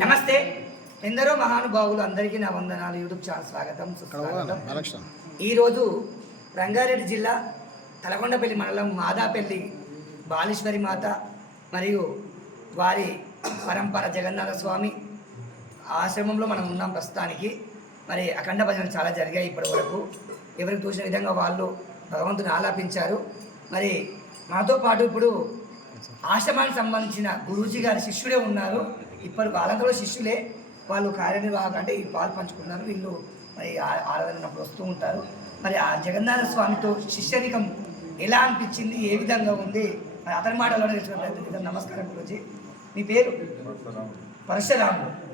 నమస్తే. ఎందరో మహానుభావులు అందరికీ నా వందనాలు. యూట్యూబ్ ఛానల్ స్వాగతం సుస్వాగతం. ఈరోజు రంగారెడ్డి జిల్లా తలకొండపల్లి మండలం మాదాపల్లి బాలేశ్వరి మాత మరియు వారి పరంపర జగన్నాథ స్వామి ఆశ్రమంలో మనం ఉన్నాం ప్రస్తుతానికి. మరి అఖండ భజనలు చాలా జరిగాయి ఇప్పటి వరకు. ఎవరికి చూసిన విధంగా వాళ్ళు భగవంతుని ఆలాపించారు. మరి మనతో పాటు ఇప్పుడు ఆశ్రమానికి సంబంధించిన గురూజీ గారి శిష్యుడే ఉన్నారు. ఇప్పుడు వాళ్ళందరూ శిష్యులే వాళ్ళు కార్యనిర్వాహక అంటే ఈ పాలు పంచుకున్నారు వీళ్ళు మరి ఆ- ఆరాధన ఉన్నప్పుడు వస్తూ ఉంటారు. మరి ఆ జగన్నాథ స్వామితో శిష్యరికం ఎలా అనిపించింది? ఏ విధంగా ఉంది? మరి అతని ప్రయత్నం చేద్దాం. నమస్కారం గురూజీ. మీ పేరు? పరశురాముడు.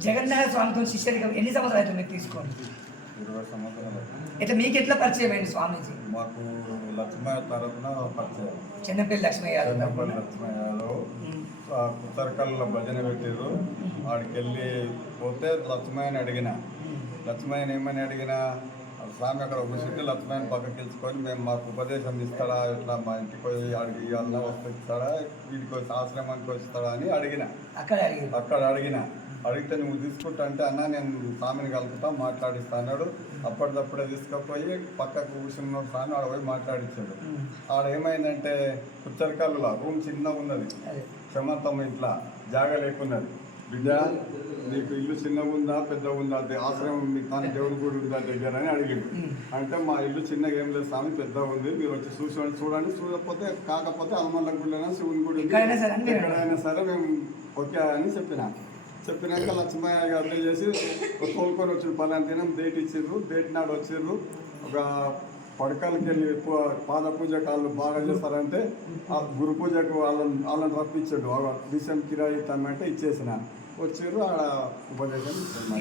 జగన్నాథ స్వామితో శిష్యరికం ఎన్ని సంవత్సరాలు అయితే మీరు తీసుకోండి? ఇట్లా మీకు ఎట్లా పరిచయం అయింది స్వామీజీ? మాకు లక్ష్మయ్య తరఫున పరిచయం. చిన్నపల్లి లక్ష్మయ్య యాదవ్ చిన్నప్పటి తరపున. లక్ష్మయ్య యాదవ్ ఉమ్. కుత్తరకల్లో భజన పెట్టారు ఆడికి వెళ్ళి పోతే లక్ష్మయ్యని అడిగిన. లక్ష్మయ్యని ఏమని అడిగిన? స్వామి అక్కడ కూర్చుంటే లక్ష్మయ్యని పక్కకి తెలుసుకొని మేము మాకు ఉపదేశం ఇస్తాడా? ఇట్లా మా ఇంటికి పోయి ఆడికి ఇవ్వాలన్నా వస్తే ఇస్తాడా? వీడికి వచ్చి ఆశ్రమానికి వస్తాడా అని అడిగిన. అక్కడ అడిగిన. అడిగితే నువ్వు తీసుకుంటా అంటే అన్న నేను స్వామిని కలుపుతా మాట్లాడిస్తా అన్నాడు. అప్పటిదప్పుడే తీసుకుపోయి పక్కకు కూర్చున్న స్వామి ఆడ పోయి మాట్లాడించాడు. ఆడ ఏమైందంటే కుచ్చరికల్లులా రూమ్ చిన్నగా ఉన్నది క్షమతమ్మ ఇంట్లో జాగా లేకున్నది బిడ్డ నీకు ఇల్లు చిన్నగా ఉందా పెద్దగా ఉందా? ఆశ్రమం మీ తాను దేవుని గుడి ఉందా దగ్గర అని అడిగింది. అంటే మా ఇల్లు చిన్నగా ఏం లేదు స్వామి పెద్దగా ఉంది. మీరు వచ్చి చూసుకోండి చూడండి. చూడకపోతే కాకపోతే హనుమల్ల గుడిలోనా శివుని గుడి. ఎక్కడైనా సరే మేము ఓకే అని చెప్పిన. చెప్పినాక లక్ష్మయ్య గారు చేసి తోలుకొని వచ్చిన పలానా దినం డేట్ ఇచ్చిర్రు డేట్ నాడు వచ్చిర్రు. ఒక పడకలకి వెళ్ళి ఎక్కువ పాద పూజ కాళ్ళు బాగా చేస్తారంటే ఆ గురు పూజకు వాళ్ళని వాళ్ళని రప్పించాడు. విషయం కిరాయి ఇస్తామంటే ఇచ్చేసిన. వచ్చిర్రు ఆడ ఉపదేశం మీ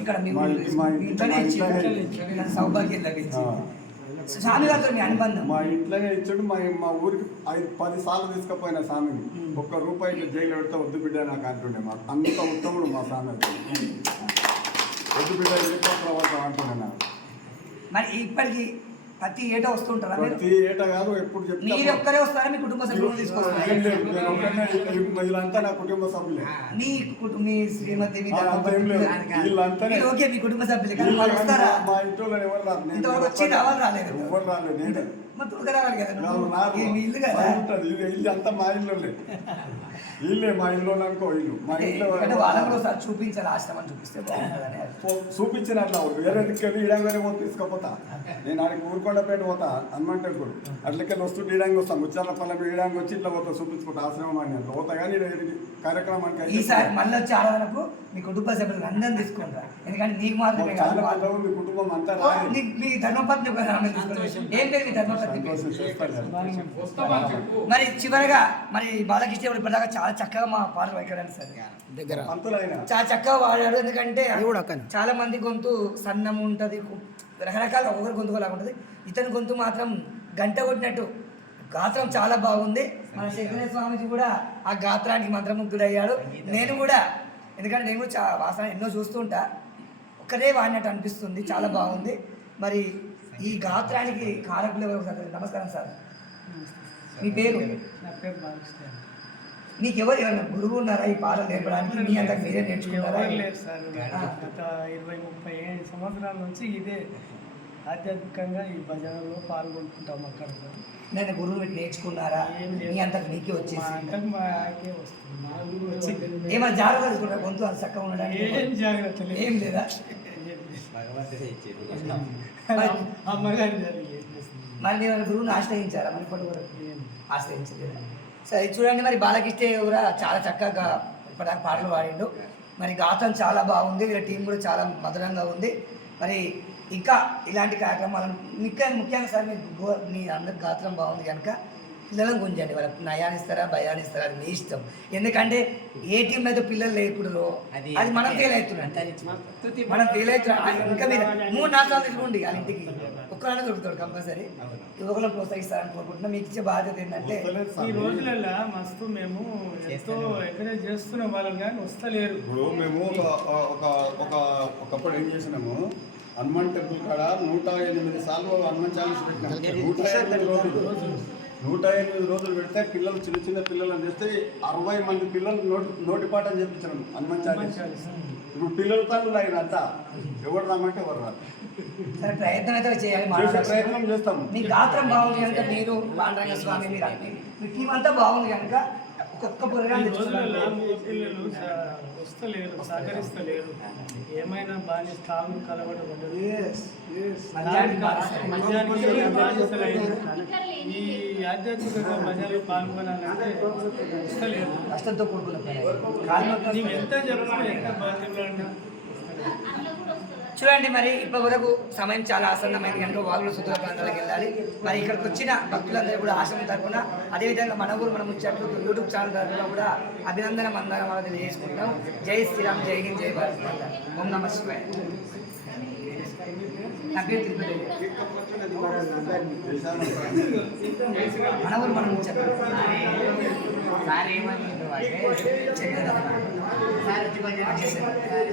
ఇంట్లోనే ఇచ్చాడు. మా మా ఊరికి ఐదు పది సార్లు తీసుకుపోయిన స్వామిని. ఒక్క రూపాయి జైలు పెడితే వద్దు బిడ్డ నాకు అంటుండే మా అంత ఉత్తముడు మా స్వామి. వద్దు బిడ్డ అంటుండే నాకు. మరి ఇప్పటికి ప్రతి ఏటా వస్తుంటారా ప్రతి ఏట కాదు ఎప్పుడు చెప్తా మీరు ఒక్కరే వస్తారా? మీ కుటుంబ సభ్యులు తీసుకొస్తారా? వీళ్ళంతా నా కుటుంబ సభ్యులే. మీ కుటుంబ మీ శ్రీమతి మీ ఓకే కుటుంబ సభ్యులు కానీ వాళ్ళు వస్తారా? మా ఇంట్లో ఎవరు ఇంతవరకు వచ్చి రావాలి రాలేదు. ఎవరు రాలేదు మరి కదా. మీ ఇల్లు కదా. మా ఉంటుంది. ఇది ఇల్లు అంతా మా ఇల్లు ఇల్లే మా ఇల్లు అనుకో ఇల్లు. మా అంటే ఇంట్లో అంటే వాళ్ళకు కూడా ఒకసారి చూపించాలి ఆశ్రమం చూపిస్తే బాగుంటుందని. చూపించిన అట్లా వేరే దిక్కెళ్ళి ఇడంగానే పోతే తీసుకుపోతా? నేను ఆడికి ఊరుకొండపేట పోతా హనుమాన్ టెంపుల్ అట్లకెళ్ళి వస్తూ ఈడంగా వస్తాం. ముచ్చాలపల్లి ఈడంగా వచ్చి ఇట్లా పోతా చూపించుకుంటా ఆశ్రమం అని అట్లా పోతా కానీ కార్యక్రమానికి ఈసారి మళ్ళీ వచ్చి ఆరాధనకు మీ కుటుంబ సభ్యులు అందరం తీసుకుంటారా ఎందుకంటే నీకు మాత్రమే కాదు కుటుంబం అంతా మీ ధర్మపత్ని ఒక ఏం పేరు మీ ధర్మపత్ని? మరి చివరగా మరి బాలకృష్ణ ఇప్పటిదాకా చాలా చక్కగా మా పాటలు వైకడానికి సార్. దగ్గర. పంతులైన. చాలా చక్కగా వాడాడు ఎందుకంటే అది కూడా అక్కనే. చాలా మంది గొంతు సన్నం ఉంటుంది రకరకాల ఒకరి గొంతు లాగా ఉంటుంది. ఇతని గొంతు మాత్రం గంట కొట్టినట్టు. గాత్రం చాలా బాగుంది. మన శంకర స్వామిజీ కూడా ఆ గాత్రానికి మంత్రముగ్ధుడయ్యాడు నేను కూడా ఎందుకంటే నేను కూడా చా వాసన ఎన్నో చూస్తుంటా ఒక్కరే వాడినట్టు అనిపిస్తుంది. చాలా బాగుంది. మరి ఈ గాత్రానికి కారకులు ఎవరు? నమస్కారం సార్. మీ పేరు? నా పేరు బాలకృష్ణ ఎవరు ఎవరైనా గురువు ఉన్నారా ఈ పాటలు నేర్పడానికి? మీ అంతకు మీరే నేర్చుకున్నారా? లేరు సార్ గత ఇరవై ముప్పై ఏడు సంవత్సరాల నుంచి ఇదే ఆధ్యాత్మికంగా ఈ భజనలో పాల్గొంటుంటాం అక్కడ. నేను గురువు పెట్టి నేర్చుకున్నారా లేదు. మీ అంతకు మా వచ్చేసి అంతకు మాకే వస్తుంది. ఏమైనా జాగ్రత్త తీసుకుంటారా గొంతు అంత చక్కగా ఉండడానికి? ఏం జాగ్రత్త లేదు ఏం లేదా? మరి మీరు గురువుని ఆశ్రయించారా మరి ఇప్పటి వరకు ఆశ్రయించలేదు. సరే చూడండి మరి బాలకృష్ణ కూడా చాలా చక్కగా ఇప్పటిదాకా పాటలు పాడిండు. మరి గాత్రం చాలా బాగుంది వీళ్ళ టీం కూడా చాలా మధురంగా ఉంది. మరి ఇంకా ఇలాంటి కార్యక్రమాలను ముఖ్యంగా ముఖ్యంగా సార్ మీ మీ అందరి గాత్రం బాగుంది కనుక పిల్లలను గుంజండి వాళ్ళకి నయానిస్తారా భయానిస్తారా అది మీ ఇష్టం. ఎందుకంటే ఏ టీం అయితే పిల్లలు లేకుండా అది మనం ఫెయిల్ అవుతున్నాం. మనం ఫెయిల్ అవుతున్నాం. ఇంకా మీరు మూడు నాలుగు తిరుగుండి వాళ్ళ ఇంటికి. ఒక్కరైనా దొరుకుతాడు కంపల్సరీ. యువకులను ప్రోత్సహిస్తారని కోరుకుంటున్నా. మీకు ఇచ్చే బాధ్యత ఏంటంటే ఈ రోజులలో మస్తు మేము ఎంతో ఎంకరేజ్ చేస్తున్న వాళ్ళం కానీ వస్తలేరు. ఇప్పుడు మేము ఒక ఒక ఒక ఒకప్పుడు ఏం చేసినాము? హనుమాన్ టెంపుల్ కాడ నూట ఎనిమిది సార్లు హనుమాన్ చాలీస్ పెట్టినాం. నూట ఎనిమిది రోజులు. నూట ఎనిమిది రోజులు పెడితే పిల్లలు చిన్న చిన్న పిల్లలను చేస్తే అరవై మంది పిల్లలు నోటి నోటి పాఠం చెప్పించడం హనుమాన్ చాలీసా. ఇప్పుడు పిల్లల తల్లు ఆయన అంతా ఎవరు రమ్మంటే ఎవరు రాదు ప్రయత్నం అయితే చేయాలి ప్రయత్నం చేస్తాం మీ గాత్రం బాగుంది కనుక మీరు పాండరంగ స్వామి మీరు టీం అంతా బాగుంది కనుక ఒక్కొక్క పురగాన్ని రోజులలో వస్తలేరు సహకరిస్తలేరు. ఏమైనా బాని స్థానం కలవడబడ్డది ఈ ఆధ్యాత్మిక భజనలు పాల్గొనాలంటే వస్తలేరు. కష్టంతో కూడుకున్న. ఎంత చెప్పినా ఎంత బాధ్యత చూడండి మరి ఇప్పటి వరకు సమయం చాలా ఆసన్నమైంది కనుక వాళ్ళు సుదూర ప్రాంతాలకు వెళ్ళాలి. మరి ఇక్కడికి వచ్చిన భక్తులందరూ కూడా ఆశ్రమం తరఫున అదేవిధంగా మన ఊరు మన ముచ్చట్లు యూట్యూబ్ ఛానల్ తరఫున కూడా అభినందన మందనం అనేది తెలియజేసుకుంటాం జై శ్రీరామ్ జై హింద్ జై భారత్. ఓం నమ శివాయ. మన ఊరు మన సార్